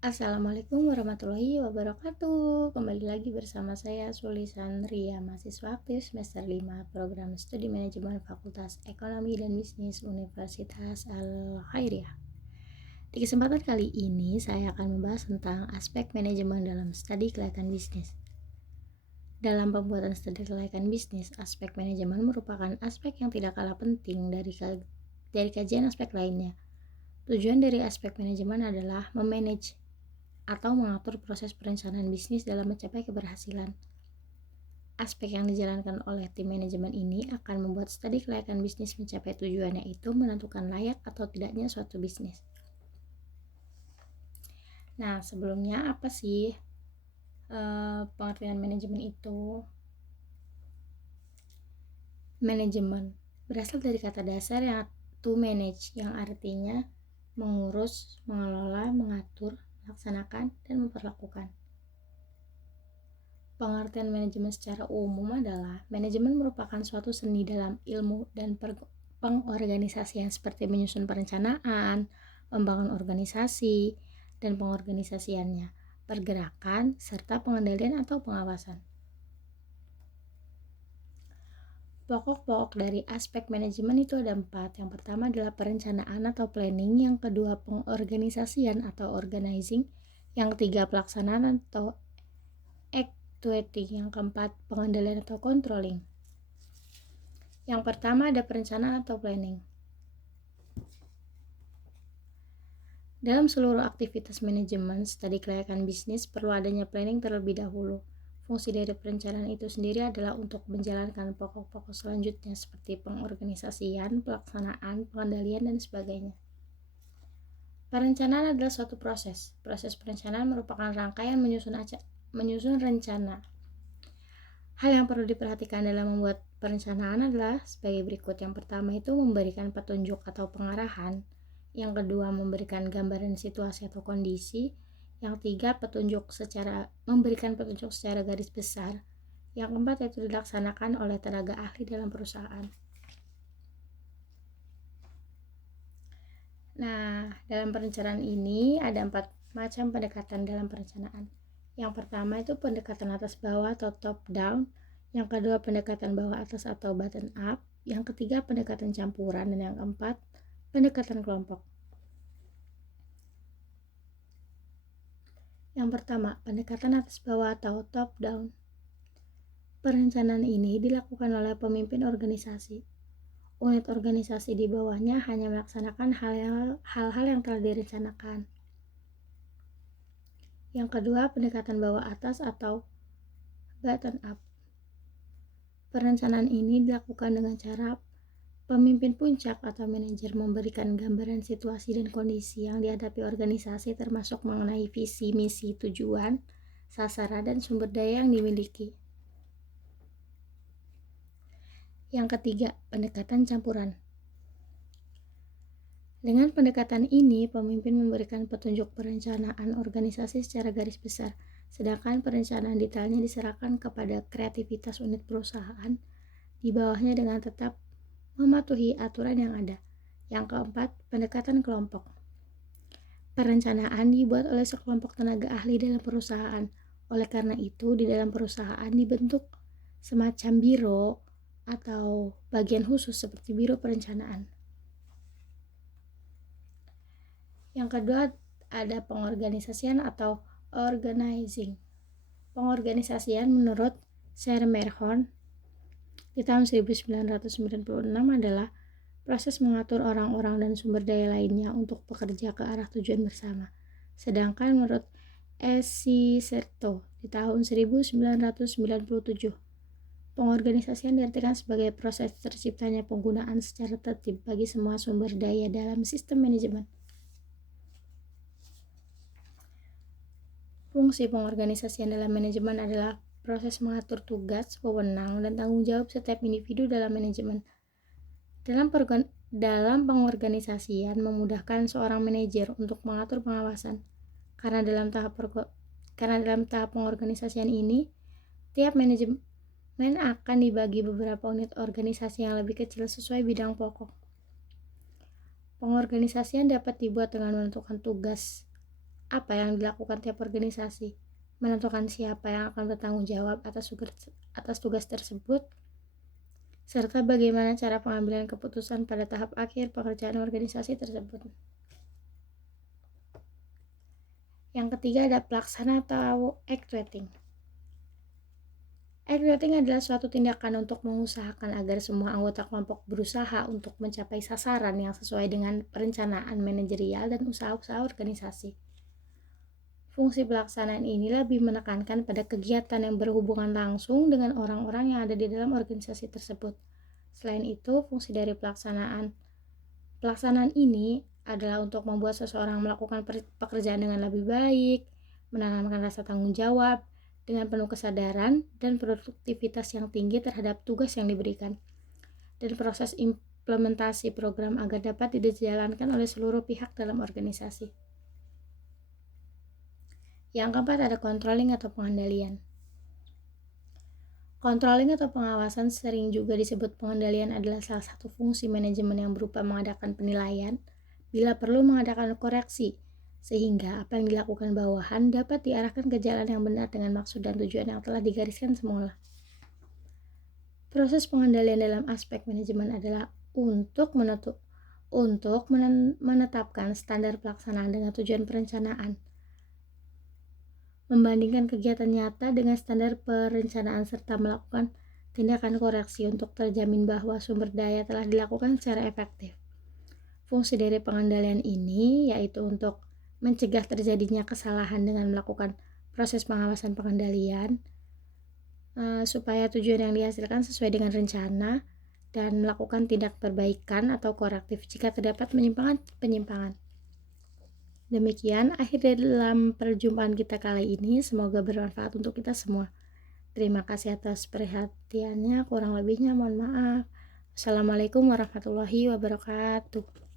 Assalamualaikum warahmatullahi wabarakatuh. Kembali lagi bersama saya Sulisan Ria, mahasiswa aktif semester 5 program studi manajemen Fakultas Ekonomi dan Bisnis Universitas Al-Khairiyah. Di kesempatan kali ini saya akan membahas tentang aspek manajemen dalam studi kelayakan bisnis. Dalam pembuatan studi kelayakan bisnis, aspek manajemen merupakan aspek yang tidak kalah penting dari kajian aspek lainnya. Tujuan dari aspek manajemen adalah memanage atau mengatur proses perencanaan bisnis dalam mencapai keberhasilan. Aspek yang dijalankan oleh tim manajemen ini akan membuat studi kelayakan bisnis mencapai tujuannya, itu menentukan layak atau tidaknya suatu bisnis. Nah, sebelumnya apa sih pengertian manajemen itu? Manajemen berasal dari kata dasar yang to manage, yang artinya mengurus, mengelola, mengatur, melaksanakan, dan memperlakukan. Pengertian manajemen secara umum adalah manajemen merupakan suatu seni dalam ilmu dan pengorganisasian seperti menyusun perencanaan, membangun organisasi, dan pengorganisasiannya, pergerakan, serta pengendalian atau pengawasan. Pokok-pokok dari aspek manajemen itu ada 4. Yang pertama adalah perencanaan atau planning, yang kedua pengorganisasian atau organizing, yang ketiga pelaksanaan atau actuating, yang keempat pengendalian atau controlling. Yang pertama ada perencanaan atau planning. Dalam seluruh aktivitas manajemen studi kelayakan bisnis perlu adanya planning terlebih dahulu. Fungsi dari perencanaan itu sendiri adalah untuk menjalankan pokok-pokok selanjutnya seperti pengorganisasian, pelaksanaan, pengendalian, dan sebagainya. Perencanaan adalah suatu proses. Proses perencanaan merupakan rangkaian menyusun rencana. Hal yang perlu diperhatikan dalam membuat perencanaan adalah sebagai berikut. Yang pertama itu memberikan petunjuk atau pengarahan. Yang kedua memberikan gambaran situasi atau kondisi. Yang tiga memberikan petunjuk secara garis besar. Yang keempat yaitu dilaksanakan oleh tenaga ahli dalam perusahaan. Nah, dalam perencanaan ini ada 4 macam pendekatan dalam perencanaan. Yang pertama itu pendekatan atas bawah atau top down. Yang kedua pendekatan bawah atas atau bottom up. Yang ketiga pendekatan campuran. Dan yang keempat pendekatan kelompok. Yang pertama, pendekatan atas bawah atau top down. Perencanaan ini dilakukan oleh pemimpin organisasi. Unit organisasi di bawahnya hanya melaksanakan hal-hal yang telah direncanakan. Yang kedua, pendekatan bawah atas atau bottom up. Perencanaan ini dilakukan dengan cara pemimpin puncak atau manajer memberikan gambaran situasi dan kondisi yang dihadapi organisasi, termasuk mengenai visi, misi, tujuan, sasaran, dan sumber daya yang dimiliki. Yang ketiga, pendekatan campuran. Dengan pendekatan ini, pemimpin memberikan petunjuk perencanaan organisasi secara garis besar, sedangkan perencanaan detailnya diserahkan kepada kreativitas unit perusahaan di bawahnya dengan tetap mematuhi aturan yang ada. Yang keempat, pendekatan kelompok. Perencanaan dibuat oleh sekelompok tenaga ahli dalam perusahaan. Oleh karena itu, di dalam perusahaan dibentuk semacam biro atau bagian khusus seperti biro perencanaan. Yang kedua, ada pengorganisasian atau organizing. Pengorganisasian menurut Sir Merhon di tahun 1996 adalah proses mengatur orang-orang dan sumber daya lainnya untuk bekerja ke arah tujuan bersama. Sedangkan menurut S.C. Serto di tahun 1997, pengorganisasian diartikan sebagai proses terciptanya penggunaan secara tertib bagi semua sumber daya dalam sistem manajemen. Fungsi pengorganisasian dalam manajemen adalah proses mengatur tugas, wewenang, dan tanggung jawab setiap individu dalam manajemen. Dalam pengorganisasian memudahkan seorang manajer untuk mengatur pengawasan. Karena dalam tahap pengorganisasian ini, tiap manajemen akan dibagi beberapa unit organisasi yang lebih kecil sesuai bidang pokok. Pengorganisasian dapat dibuat dengan menentukan tugas apa yang dilakukan tiap organisasi, menentukan siapa yang akan bertanggung jawab atas tugas tersebut, serta bagaimana cara pengambilan keputusan pada tahap akhir pekerjaan organisasi tersebut. Yang ketiga ada pelaksana atau actuating. Actuating adalah suatu tindakan untuk mengusahakan agar semua anggota kelompok berusaha untuk mencapai sasaran yang sesuai dengan perencanaan manajerial dan usaha-usaha organisasi. Fungsi pelaksanaan ini lebih menekankan pada kegiatan yang berhubungan langsung dengan orang-orang yang ada di dalam organisasi tersebut. Selain itu, fungsi dari pelaksanaan ini adalah untuk membuat seseorang melakukan pekerjaan dengan lebih baik, menanamkan rasa tanggung jawab, dengan penuh kesadaran dan produktivitas yang tinggi terhadap tugas yang diberikan, dan proses implementasi program agar dapat dijalankan oleh seluruh pihak dalam organisasi. Yang keempat ada controlling atau pengendalian. Controlling atau pengawasan sering juga disebut pengendalian adalah salah satu fungsi manajemen yang berupa mengadakan penilaian, bila perlu mengadakan koreksi, sehingga apa yang dilakukan bawahan dapat diarahkan ke jalan yang benar dengan maksud dan tujuan yang telah digariskan semula. Proses pengendalian dalam aspek manajemen adalah untuk menetapkan standar pelaksanaan dengan tujuan perencanaan, membandingkan kegiatan nyata dengan standar perencanaan serta melakukan tindakan koreksi untuk terjamin bahwa sumber daya telah dilakukan secara efektif. Fungsi dari pengendalian ini yaitu untuk mencegah terjadinya kesalahan dengan melakukan proses pengawasan pengendalian, supaya tujuan yang dihasilkan sesuai dengan rencana, dan melakukan tindak perbaikan atau korektif jika terdapat penyimpangan. Demikian akhir dalam perjumpaan kita kali ini, semoga bermanfaat untuk kita semua. Terima kasih atas perhatiannya, kurang lebihnya mohon maaf. Assalamualaikum warahmatullahi wabarakatuh.